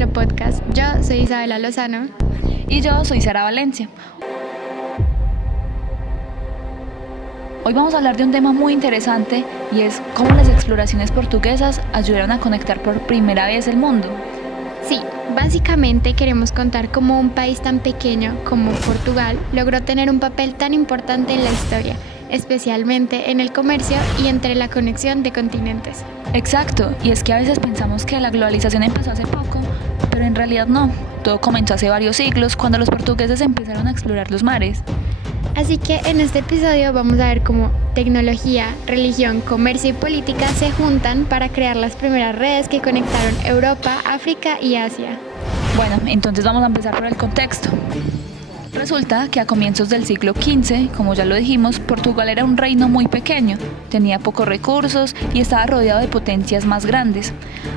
nuestro podcast. Yo soy Isabela Lozano. Y yo soy Sara Valencia. Hoy vamos a hablar de un tema muy interesante y es cómo las exploraciones portuguesas ayudaron a conectar por primera vez el mundo. Sí, básicamente queremos contar cómo un país tan pequeño como Portugal logró tener un papel tan importante en la historia, especialmente en el comercio y entre la conexión de continentes. Exacto, y es que a veces pensamos que la globalización empezó hace poco, pero en realidad no. Todo comenzó hace varios siglos cuando los portugueses empezaron a explorar los mares. Así que en este episodio vamos a ver cómo tecnología, religión, comercio y política se juntan para crear las primeras redes que conectaron Europa, África y Asia. Bueno, entonces vamos a empezar por el contexto. Resulta que a comienzos del siglo XV, como ya lo dijimos, Portugal era un reino muy pequeño, tenía pocos recursos y estaba rodeado de potencias más grandes.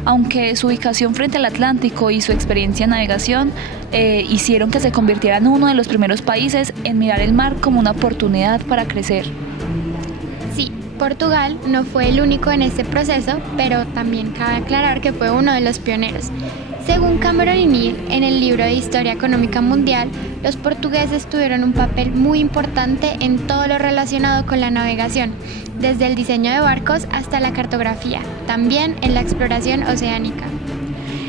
Aunque su ubicación frente al Atlántico y su experiencia en navegación hicieron que se convirtiera en uno de los primeros países en mirar el mar como una oportunidad para crecer. Sí, Portugal no fue el único en este proceso, pero también cabe aclarar que fue uno de los pioneros. Según Cameron y Neal, en el libro de Historia Económica Mundial, los portugueses tuvieron un papel muy importante en todo lo relacionado con la navegación, desde el diseño de barcos hasta la cartografía, también en la exploración oceánica.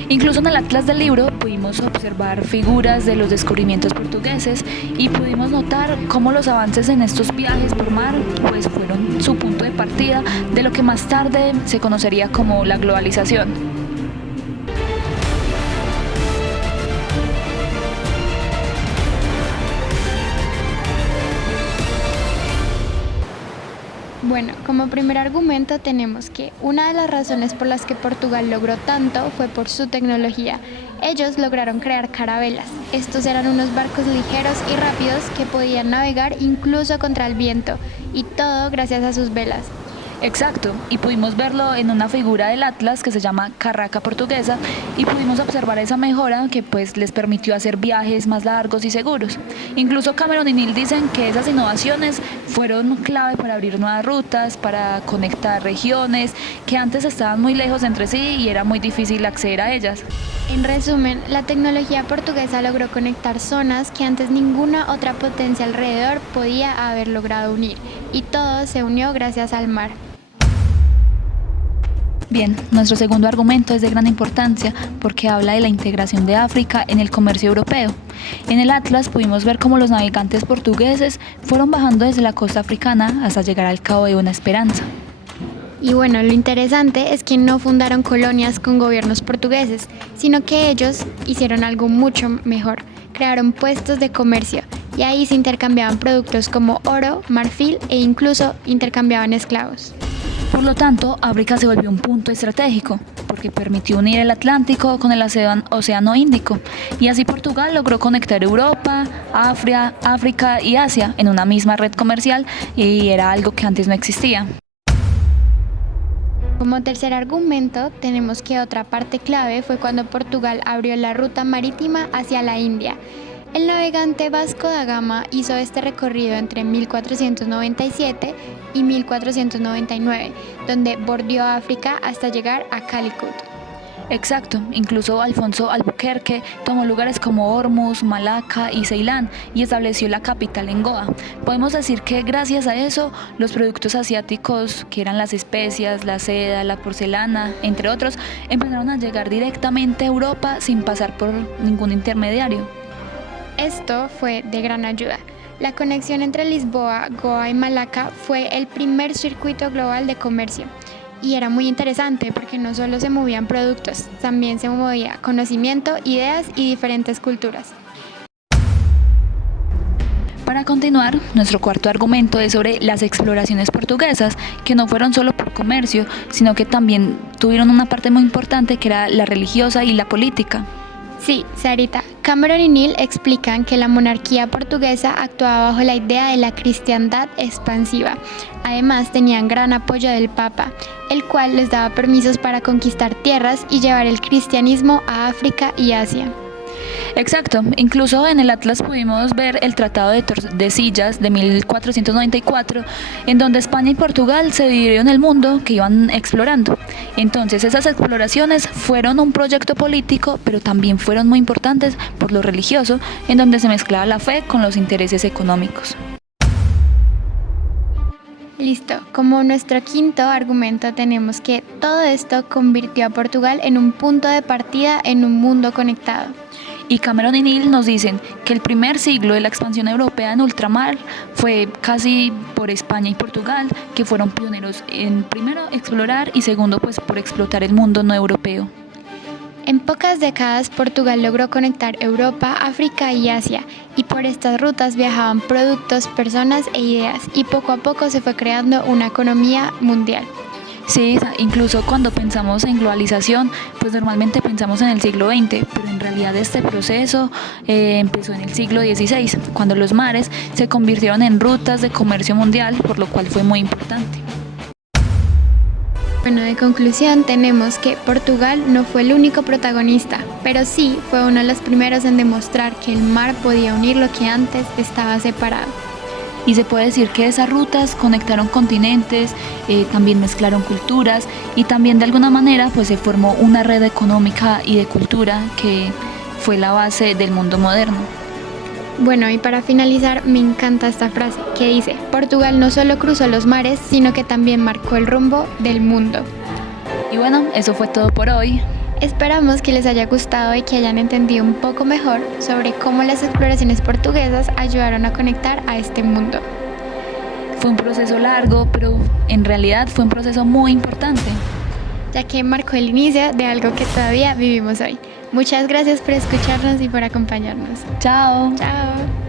Incluso en el atlas del libro pudimos observar figuras de los descubrimientos portugueses y pudimos notar cómo los avances en estos viajes por mar pues fueron su punto de partida de lo que más tarde se conocería como la globalización. Bueno, como primer argumento tenemos que una de las razones por las que Portugal logró tanto fue por su tecnología. Ellos lograron crear carabelas. Estos eran unos barcos ligeros y rápidos que podían navegar incluso contra el viento, y todo gracias a sus velas. Exacto, y pudimos verlo en una figura del Atlas que se llama Carraca Portuguesa y pudimos observar esa mejora que pues les permitió hacer viajes más largos y seguros. Incluso Cameron y Neal dicen que esas innovaciones fueron clave para abrir nuevas rutas, para conectar regiones que antes estaban muy lejos entre sí y era muy difícil acceder a ellas. En resumen, la tecnología portuguesa logró conectar zonas que antes ninguna otra potencia alrededor podía haber logrado unir, y todo se unió gracias al mar. Bien, nuestro segundo argumento es de gran importancia porque habla de la integración de África en el comercio europeo. En el Atlas pudimos ver cómo los navegantes portugueses fueron bajando desde la costa africana hasta llegar al Cabo de Buena Esperanza. Y bueno, lo interesante es que no fundaron colonias con gobiernos portugueses, sino que ellos hicieron algo mucho mejor. Crearon puestos de comercio y ahí se intercambiaban productos como oro, marfil e incluso intercambiaban esclavos. Por lo tanto, África se volvió un punto estratégico porque permitió unir el Atlántico con el Océano Índico y así Portugal logró conectar Europa, África y Asia en una misma red comercial y era algo que antes no existía. Como tercer argumento, tenemos que otra parte clave fue cuando Portugal abrió la ruta marítima hacia la India. El navegante Vasco da Gama hizo este recorrido entre 1497 y 1499, donde bordeó África hasta llegar a Calicut. Exacto, incluso Alfonso Albuquerque tomó lugares como Hormuz, Malaca y Ceilán y estableció la capital en Goa. Podemos decir que gracias a eso los productos asiáticos, que eran las especias, la seda, la porcelana, entre otros, empezaron a llegar directamente a Europa sin pasar por ningún intermediario. Esto fue de gran ayuda. La conexión entre Lisboa, Goa y Malaca fue el primer circuito global de comercio. Y era muy interesante porque no solo se movían productos, también se movía conocimiento, ideas y diferentes culturas. Para continuar, nuestro cuarto argumento es sobre las exploraciones portuguesas, que no fueron solo por comercio, sino que también tuvieron una parte muy importante que era la religiosa y la política. Sí, Sarita, Cameron y Neal explican que la monarquía portuguesa actuaba bajo la idea de la cristiandad expansiva. Además, tenían gran apoyo del Papa, el cual les daba permisos para conquistar tierras y llevar el cristianismo a África y Asia. Exacto, incluso en el Atlas pudimos ver el Tratado de Tordesillas de 1494, en donde España y Portugal se dividieron el mundo que iban explorando. Entonces esas exploraciones fueron un proyecto político, pero también fueron muy importantes por lo religioso, en donde se mezclaba la fe con los intereses económicos. Listo, como nuestro quinto argumento tenemos que todo esto convirtió a Portugal en un punto de partida en un mundo conectado. Y Cameron y Neil nos dicen que el primer siglo de la expansión europea en ultramar fue casi por España y Portugal, que fueron pioneros en primero explorar y segundo pues por explotar el mundo no europeo. En pocas décadas, Portugal logró conectar Europa, África y Asia, y por estas rutas viajaban productos, personas e ideas, y poco a poco se fue creando una economía mundial. Sí, incluso cuando pensamos en globalización, pues normalmente pensamos en el siglo XX, pero en realidad este proceso empezó en el siglo XVI, cuando los mares se convirtieron en rutas de comercio mundial, por lo cual fue muy importante. Bueno, de conclusión tenemos que Portugal no fue el único protagonista, pero sí fue uno de los primeros en demostrar que el mar podía unir lo que antes estaba separado. Y se puede decir que esas rutas conectaron continentes, también mezclaron culturas y también de alguna manera pues se formó una red económica y de cultura que fue la base del mundo moderno. Bueno, y para finalizar, me encanta esta frase que dice: Portugal no solo cruzó los mares, sino que también marcó el rumbo del mundo. Y bueno, eso fue todo por hoy. Esperamos que les haya gustado y que hayan entendido un poco mejor sobre cómo las exploraciones portuguesas ayudaron a conectar a este mundo. Fue un proceso largo, pero en realidad fue un proceso muy importante, ya que marcó el inicio de algo que todavía vivimos hoy. Muchas gracias por escucharnos y por acompañarnos. Chao. Chao.